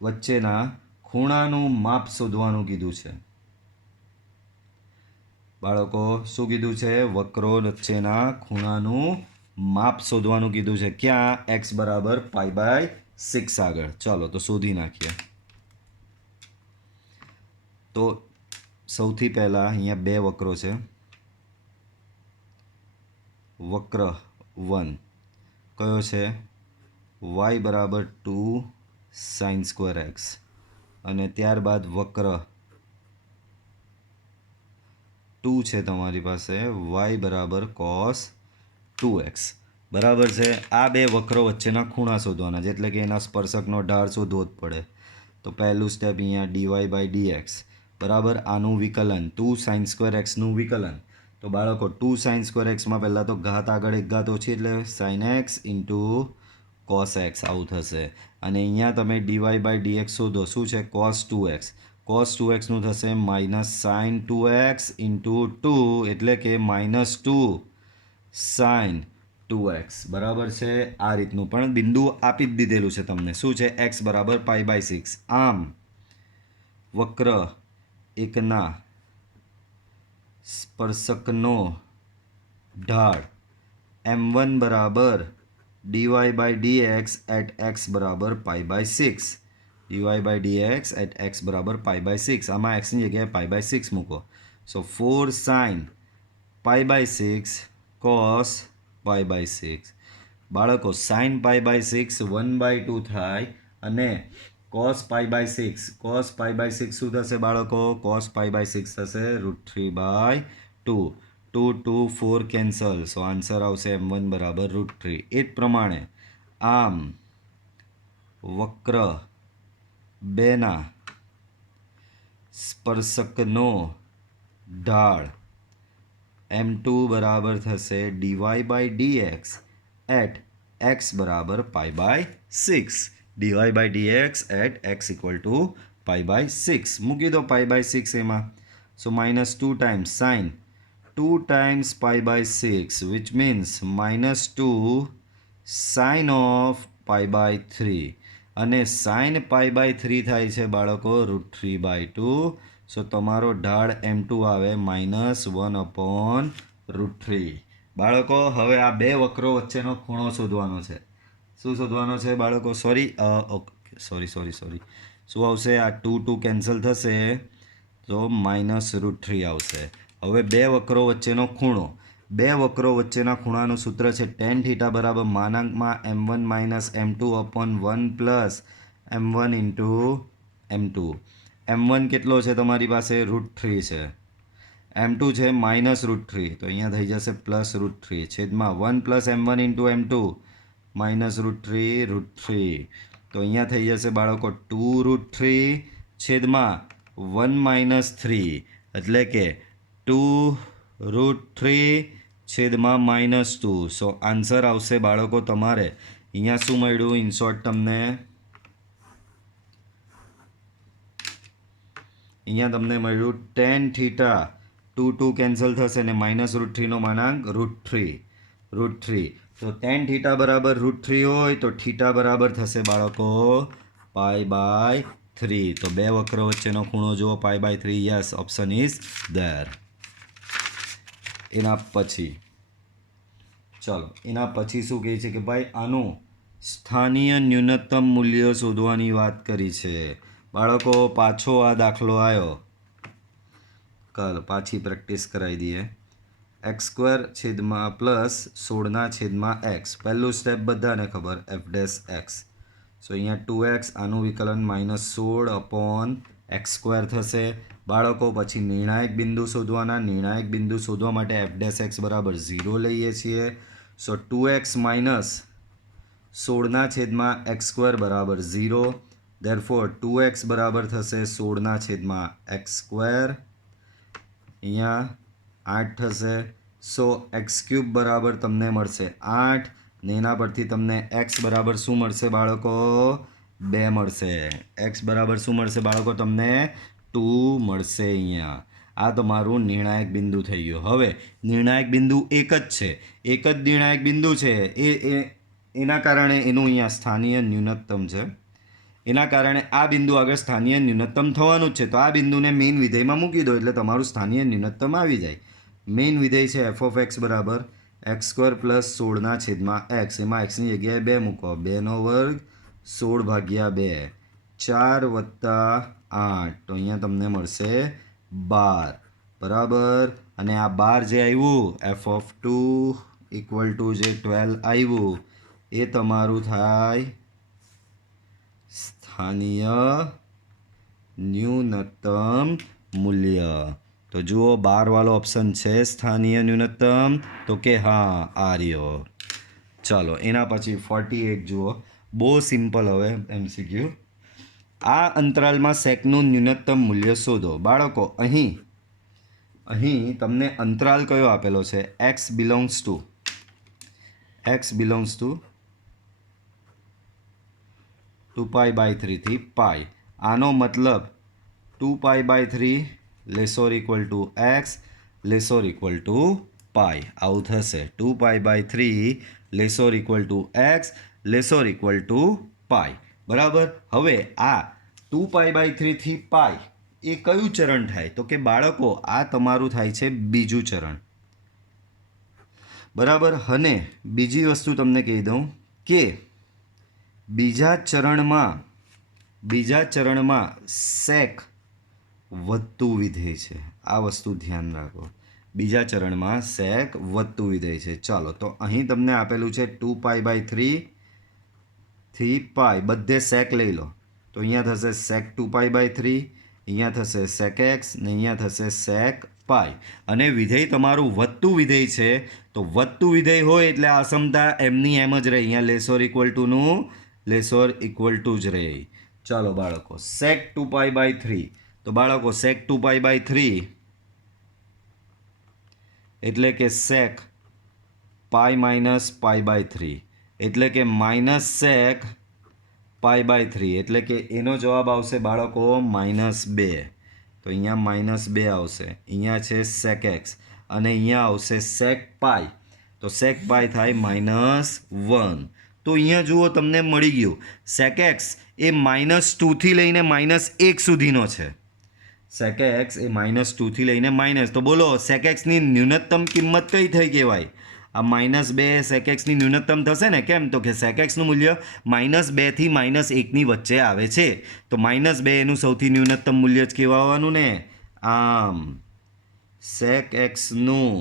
વચ્ચેના ખૂણાનું માપ શોધવાનું કીધું છે. બાળકો શું કીધું છે? વક્રો વચ્ચેના ખૂણાનું માપ શોધવાનું કીધું છે. ક્યાં? x બરાબર પાઈ બાય 6 આગળ. ચાલો તો શોધી નાખીએ. તો સૌથી પહેલાં અહીંયા બે વક્રો છે. વક્ર 1 કયો છે વાય બરાબર 2 સાઇન સ્ક્વેર એક્સ અને ત્યારબાદ વક્ર 2 છે તમારી પાસે વાય બરાબર કોસ 2x બરાબર છે. આ બે વક્રો વચ્ચેના ખૂણા શોધવાના છે એટલે કે એના સ્પર્શકનો ઢાળ શોધવો જ પડે. તો પહેલું સ્ટેપ અહીંયા ડીવાય બાય ડીએક્સ બરાબર આનું વિકલન 2 સાઇન સ્ક્વેર એક્સનું વિકલન. તો બાળકો 2 સાઇન સ્ક્વેર એક્સમાં પહેલાં તો ઘાત આગળ એક ઘાત ઓછી એટલે sine x into cos x આવું થશે. અને અહીંયા તમે ડીવાય બાય ડીએક્સ શોધો શું છે કોસ 2x. કોસ 2xનું થશે માઇનસ સાઇન 2x ઇન્ટુ 2 એટલે કે માઇનસ 2 સાઇન 2x બરાબર છે. આ રીતનું પણ બિંદુ આપી જ દીધેલું છે તમને શું છે x બરાબર પાઈ બાય 6. આમ વક્ર એકના સ્પર્શકનો ઢાળ m1 બરાબર dy by dx at x બરાબર pi by 6 dy by dx at x બરાબર પાઈ બાય 6 આમાં xની જગ્યાએ પાઈ બાય 6 મૂકો. So 4 sine pi by 6 cos pi by 6 બાળકો સાઇન પાઈ બાય 6 1/2 થાય અને cos pi by 6 cos pi by 6 શું થશે બાળકો કોસ પાઈ બાય 6 થશે √3/2 2 2 4 કેન્સલ સો આન્સર આવશે m1 બરાબર √3. એ જ પ્રમાણે આમ વક્ર બેના સ્પર્શકનો ઢાળ m2 બરાબર થશે dy by dx at x બરાબર pi by 6 dy by dx at x equal to pi by 6 મૂકી દો પાઈ બાય 6 એમાં. So minus 2 times sine 2 times pi by 6 which means minus 2 sine of pi by 3 અને sign pi by 3 થાય છે બાળકો √3/2. સો તમારો ઢાળ m2 આવે -1/√3. બાળકો હવે આ બે વક્રો વચ્ચેનો ખૂણો શોધવાનો છે. શું શોધવાનો છે બાળકો સોરી શું આવશે આ 2 2 કેન્સલ થશે તો -√3 આવશે. હવે બે વક્રો વચ્ચેનો ખૂણો બે વક્રો વચ્ચેના ખૂણાનું સૂત્ર છે tan થીટા બરાબર માનાંકમાં m1 - m2/1 plus m1 into m2. m1 કેટલો છે તમારી પાસે √3 છે m2 છે -√3 તો અહીંયા થઈ જશે +√3 છેદમાં 1 પ્લસ m1 ઇન્ટુ m2 -√3 તો અહીંયા થઈ જશે બાળકો 2√3 છેદમાં 1 - 3 એટલે કે 2√3 છેદમાં -2. સો આન્સર આવશે બાળકો તમારે અહીંયા શું મળ્યું ઇન શોર્ટ તમને અહીંયા તમને મળ્યું tan થીટા 2 2 કેન્સલ થશે ને -√3 નો માનાંક √3 તો tan થીટા બરાબર √3 હોય તો થીટા બરાબર થશે બાળકો પાઈ બાય 3. તો બે વક્ર વચ્ચેનો ખૂણો જુઓ pi by 3 yes option is there. એના પછી શું કહે છે કે ભાઈ આનું સ્થાનીય ન્યૂનતમ મૂલ્ય શોધવાની વાત કરી છે બાળકો. પાછો આ દાખલો આવ્યો પાછી પ્રેક્ટિસ કરાવી દઈએ. x² છેદમાં પ્લસ 16/x પહેલું સ્ટેપ બધાને ખબર f'(x). સો અહીંયા 2x આનું વિકલન -16/x² થશે બાળકો. પછી નિર્ણાયક બિંદુ શોધવાના. નિર્ણાયક બિંદુ શોધવા માટે f'(x) બરાબર 0 લઈએ છીએ. સો 2x - 16/x² બરાબર 0. therefore 2x બરાબર થશે 16/x². અહીંયા 8 થશે. સો x³ બરાબર તમને મળશે 8 ને એના પરથી તમને x બરાબર શું મળશે બાળકો 2 મળશે. x બરાબર શું મળશે બાળકો તમને 2 મળશે. અહીંયા આ તમારું નિર્ણાયક બિંદુ થઈ ગયું. હવે નિર્ણાયક બિંદુ એક જ છે એક જ નિર્ણાયક બિંદુ છે એના કારણે એનું અહીંયા સ્થાનીય ન્યૂનતમ છે એના કારણે આ બિંદુ આગળ સ્થાનીય ન્યૂનતમ થવાનું જ છે. તો આ બિંદુને મેઇન વિધેયમાં મૂકી દો એટલે તમારું સ્થાનીય ન્યૂનતમ આવી જાય. મેઇન વિધેય છે f(x) બરાબર x² પ્લસ 16/x. એમાં xની જગ્યાએ 2 મૂકો 2 નો વર્ગ 16/2 4 વત્તા 8 તો અહીંયા તમને મળશે 12 બરાબર. અને આ 12 જે આવ્યું f(2) = જે 12 આવ્યું એ તમારું થાય સ્થાનીય ન્યૂનતમ મૂલ્ય. તો જુઓ 12 વાળો ઓપ્શન છે સ્થાનીય ન્યૂનતમ, તો કે હા આ રહ્યો. ચાલો એના પછી 48 જુઓ, બહુ સિમ્પલ. હવે MCQ, આ અંતરાલમાં સેકનું ન્યૂનતમ મૂલ્ય શોધો. બાળકો અહીં તમને અંતરાલ કયો આપેલો છે? x બિલોંગ્સ ટુ 2π/3 થી પાઈ. આનો મતલબ 2π/3 x પાઈ આવું થશે. 2π/3 x પાઈ. બરાબર. હવે આ 2π/3 થી પાઈ એ કયું ચરણ થાય? તો કે બાળકો આ તમારું થાય છે બીજું ચરણ. બરાબર. અને બીજી વસ્તુ તમને કહી દઉં કે બીજા ચરણમાં સેક વધતું વિધેય છે. આ વસ્તુ ધ્યાન રાખો. બીજા ચરણમાં સેક વધતું વિધેય છે. ચાલો તો અહીં તમને આપેલું છે 2π/3 થી પાઈ, બધે સેક લઈ લો તો અહીંયા થશે સેક 2π/3, અહીંયા થશે સેક એક્સ ને અહીંયા થશે સેક પાઈ. અને વિધેય તમારું વધતું વિધેય છે, તો વધતું વિધેય હોય એટલે આ અસમતા એમની એમ જ રહે. અહીંયા લેસોર ઇક્વલ ટુ જ રહે. ચાલો બાળકો સેક 2π/3, તો બાળકો સેક 2π/3 એટલે કે સેક પાઈ માઇનસ π/3 એટલે કે માઇનસ સેક π/3 એટલે કે એનો જવાબ આવશે બાળકો -2. તો અહીંયા -2 આવશે. અહીંયા છે સેક એક્સ અને અહીંયા આવશે સેક પાઈ, તો સેક પાઈ થાય -1. તો અહીંયા જુઓ તમને મળી ગયું. સેક એક્સ એ -2 થી લઈને -1 સુધીનો છે. સેક એક્સ એ -2 થી લઈને માઇનસ. તો બોલો સેક એક્સની ન્યૂનતમ કિંમત કઈ થઈ કહેવાય? આ -2 સેક એક્સની ન્યૂનતમ થશે ને. કેમ? તો કે સેક એક્સનું મૂલ્ય -2 થી -1ની વચ્ચે આવે છે, તો -2 એનું સૌથી ન્યૂનતમ મૂલ્ય જ કહેવાનું ને. આમ સેક એક્સનું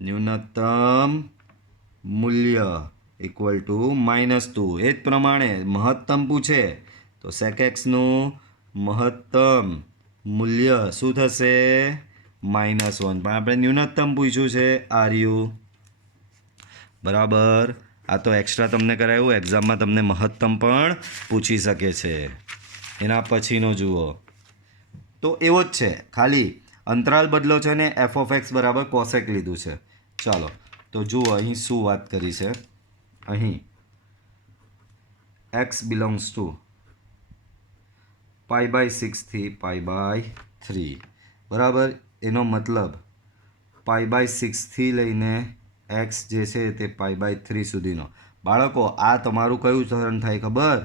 ન્યૂનતમ મૂલ્ય ઇક્વલ ટુ -2. એ જ પ્રમાણે મહત્તમ પૂછે તો સેક એક્સનું મહત્તમ મૂલ્ય શું થશે? -1. પણ આપણે ન્યૂનતમ પૂછ્યું છે આ રહ્યું. બરાબર. આ તો એક્સ્ટ્રા તમને કરાયું. એક્ઝામમાં તમને મહત્તમ પણ પૂછી શકે છે. એના પછીનો જુઓ તો એવો જ છે, ખાલી અંતરાલ બદલો છે ને f(x) બરાબર કોસેક લીધું છે. ચાલો તો જુઓ અહીં શું વાત કરી છે. અહીં x બિલોંગ્સ ટુ π/6 થી π/3. બરાબર. એનો મતલબ π/6 થી લઈને x જે છે તે π/3 સુધીનો. બાળકો આ તમારું કયું ચરણ થાય ખબર?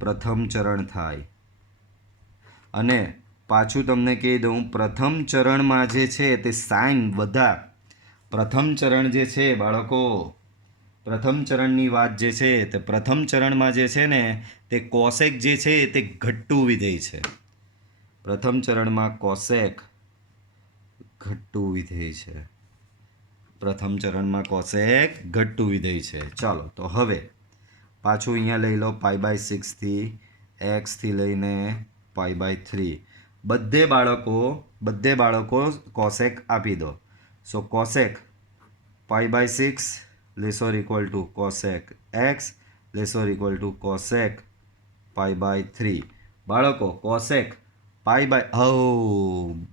પ્રથમ ચરણ થાય. અને પાછું તમને કહી દઉં, પ્રથમ ચરણમાં જે છે તે સાઇન બધા. પ્રથમ ચરણ જે છે બાળકો, પ્રથમ ચરણની વાત જે છે તે પ્રથમ ચરણમાં જે છે ને તે કોસેક જે છે તે ઘટતું વિધેય છે. પ્રથમ ચરણમાં કોસેક ઘટતું વિધેય છે. પ્રથમ ચરણમાં કોસેક ઘટતું વિધેય છે. ચાલો તો હવે પાછું અહીંયા લઈ લો π/6 થી x થી લઈને π/3. બધે બાળકો કોસેક આપી દો. સો કોસેક π/6 <= કોસેક x <= કોસેક π/3. બાળકો કોસેક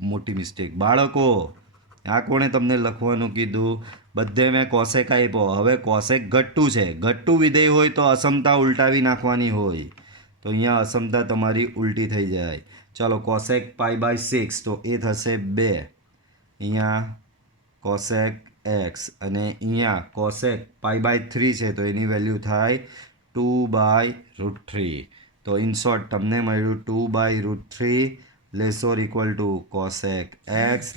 મોટી મિસ્ટેક બાળકો. આ કોણે તમને લખવાનું કીધું? બધે મેં કોસેક આપ્યો. હવે કોસેક ઘટતું છે. ઘટતું વિધેય હોય તો અસમતા ઉલટાવી નાખવાની હોય, તો અહીંયા અસમતા તમારી ઉલટી થઈ જાય. ચાલો કોસેક π/6 તો એ થશે 2. અહીંયા કોસેક એક્સ અને અહીંયા કોસેક π/3 છે તો એની વેલ્યુ થાય 2/√3. તો ઇન શોર્ટ તમને મળ્યું 2/√3 <= કોસેક એક્સ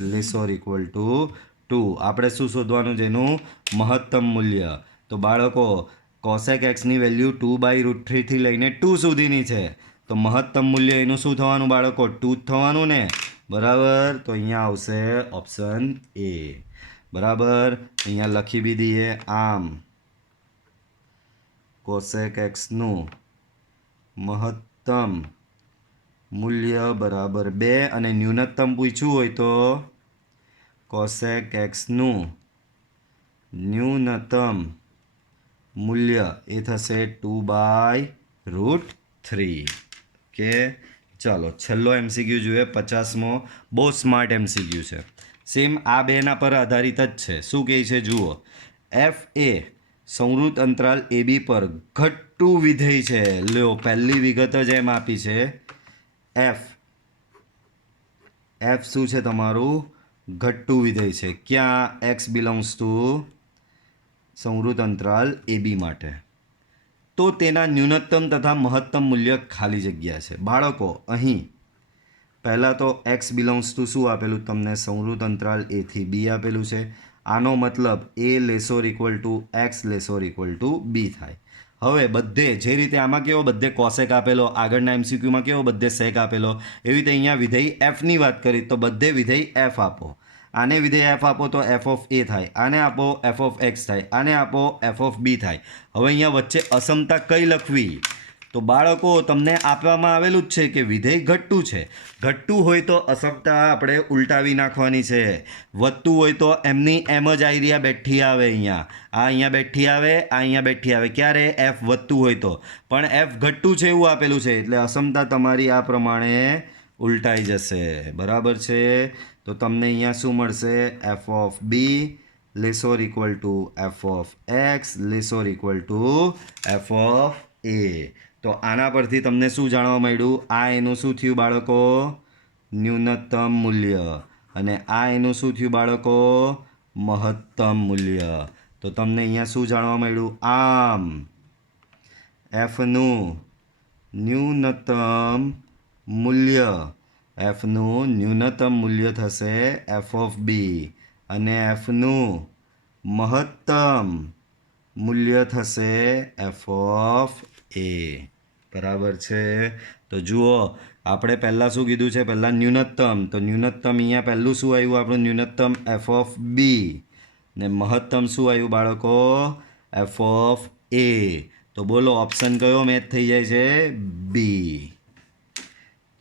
<2. આપણે શું શોધવાનું છે? એનું મહત્તમ મૂલ્ય. તો બાળકો કોસેક એક્સની વેલ્યુ 2/√3 થી લઈને 2 સુધીની છે, તો મહત્તમ મૂલ્ય એનું શું થવાનું બાળકો? 2 જ થવાનું ને. બરાબર. તો અહીંયા આવશે ઓપ્શન એ. બરાબર. અહીંયા લખી બી દઈએ આમ. કોસેક એક્સનું મહત્તમ મૂલ્ય બરાબર 2 અને ન્યૂનતમ પૂછ્યું હોય તો કોસેક એક્સનું ન્યૂનતમ મૂલ્ય એ થશે 2/√3. કે ચાલો છેલ્લો એમસીક્યુ જોઈએ 50મો. બહુ સ્માર્ટ એમસીક્યુ છે. સેમ આ બેના પર આધારિત જ છે. શું કહે છે જુઓ. એફ એ સંવૃત અંતરાલ એ બી પર ઘટતું વિધેય છે. લ્યો પહેલી વિગત જ એમ આપી છે. એફ શું છે તમારું? ઘટતું વિધેય છે. ક્યાં? એક્સ બિલોંગ્સ ટુ સંવૃત અંતરાલ એ બી માટે. તો તેના ન્યૂનતમ તથા મહત્તમ મૂલ્ય ખાલી જગ્યા છે. બાળકો અહીં પહેલાં તો એક્સ બિલોંગ્સ ટુ શું આપેલું તમને? સંવૃત અંતરાલ એથી બી આપેલું છે. આનો મતલબ એ less or equal to x less or equal to b થાય. હવે બધે જે રીતે આમાં કેવો બધે કોસેક આપેલો, આગળના એમસીક્યુમાં કેવો બધે સેક આપેલો, એવી રીતે અહીંયા વિધેય એફની વાત કરી તો બધે વિધેય એફ આપો. આને વિધેય એફ આપો તો એફ ઓફ એ થાય, આને આપો એફ ઓફ એક્સ થાય, આને આપો એફ ઓફ બી થાય. હવે અહીંયા વચ્ચે અસમતા કઈ લખવી? તો બાળકો તમને આપવામાં આવેલું જ છે કે વિધેય ઘટતું છે. ઘટતું હોય તો અસમતા આપણે ઉલટાવી નાખવાની છે. વધતું હોય તો એમની એમ જ આઈડિયા બેઠી આવે. અહીંયા આ અહીંયા બેઠી આવે, આ અહીંયા બેઠી આવે. ક્યારે? એફ વધતું હોય તો. પણ એફ ઘટતું છે એવું આપેલું છે એટલે અસમતા તમારી આ પ્રમાણે ઉલટાઈ જશે. બરાબર છે? તો તમને અહીંયા શું મળશે? F of b less or equal to f of x less or equal to f of a. તો આના પરથી તમને શું જાણવા મળ્યું? આ એનું શું થયું બાળકો? ન્યૂનતમ મૂલ્ય. અને આ એનું શું થયું બાળકો? મહત્તમ મૂલ્ય. તો તમને અહીંયા શું જાણવા મળ્યું? આમ એફનું ન્યૂનતમ મૂલ્ય થશે એફ ઓફ બી અને એફનું મહત્તમ મૂલ્ય થશે એફ ઓફ એ. બરાબર છે? તો જુઓ આપણે પહેલાં શું કીધું છે? પહેલાં ન્યૂનતમ. તો ન્યૂનતમ અહીંયા પહેલું શું આવ્યું આપણું? ન્યૂનતમ એફ ઓફ બી ને મહત્તમ શું આવ્યું બાળકો? F of a. તો બોલો ઓપ્શન કયો મેચ થઈ જાય છે? બી.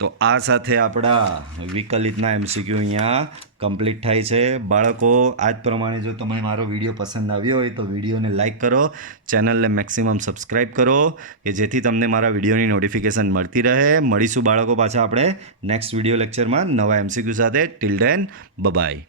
તો આ સાથે આપણા વિકલિતના એમસીક્યુ અહીંયા કમ્પ્લીટ થાય છે. બાળકો આ જ પ્રમાણે જો તમને મારો વિડીયો પસંદ આવ્યો હોય તો વિડીયોને લાઇક કરો, ચેનલને મેક્સિમમ સબસ્ક્રાઈબ કરો કે જેથી તમને મારા વિડીયોની નોટિફિકેશન મળતી રહે. મળીશું બાળકો પાછા આપણે નેક્સ્ટ વિડીયો લેક્ચરમાં નવા એમસીક્યુ સાથે. Till then by.